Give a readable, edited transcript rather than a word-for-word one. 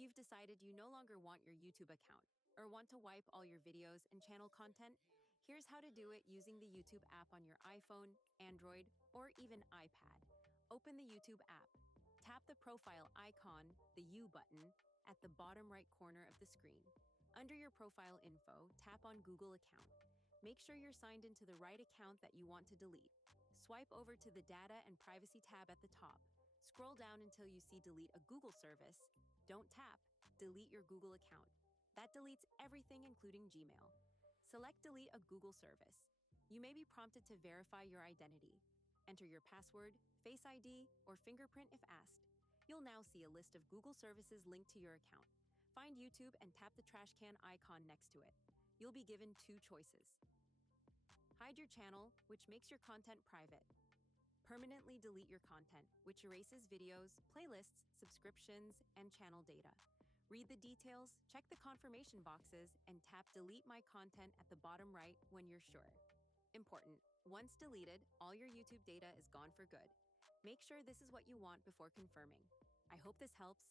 If you've decided you no longer want your YouTube account or want to wipe all your videos and channel content, here's how to do it using the YouTube app on your iPhone, Android, or even iPad. Open the YouTube app. Tap the profile icon, the U button, at the bottom right corner of the screen. Under your profile info, tap on Google account. Make sure you're signed into the right account that you want to delete. Swipe over to the Data and Privacy tab at the top. Scroll down until you see Delete a Google service. Don't tap, delete your Google account. That deletes everything including Gmail. Select Delete a Google service. You may be prompted to verify your identity. Enter your password, Face ID, or fingerprint if asked. You'll now see a list of Google services linked to your account. Find YouTube and tap the trash can icon next to it. You'll be given two choices. Hide your channel, which makes your content private. Permanently delete your content, which erases videos, playlists, subscriptions, and channel data. Read the details, check the confirmation boxes, and tap Delete My Content at the bottom right when you're sure. Important: once deleted, all your YouTube data is gone for good. Make sure this is what you want before confirming. I hope this helps.